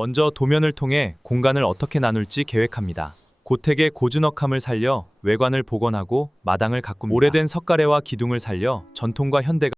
먼저 도면을 통해 공간을 어떻게 나눌지 계획합니다. 고택의 고즈넉함을 살려 외관을 복원하고 마당을 가꿉니다. 오래된 석가래와 기둥을 살려 전통과 현대가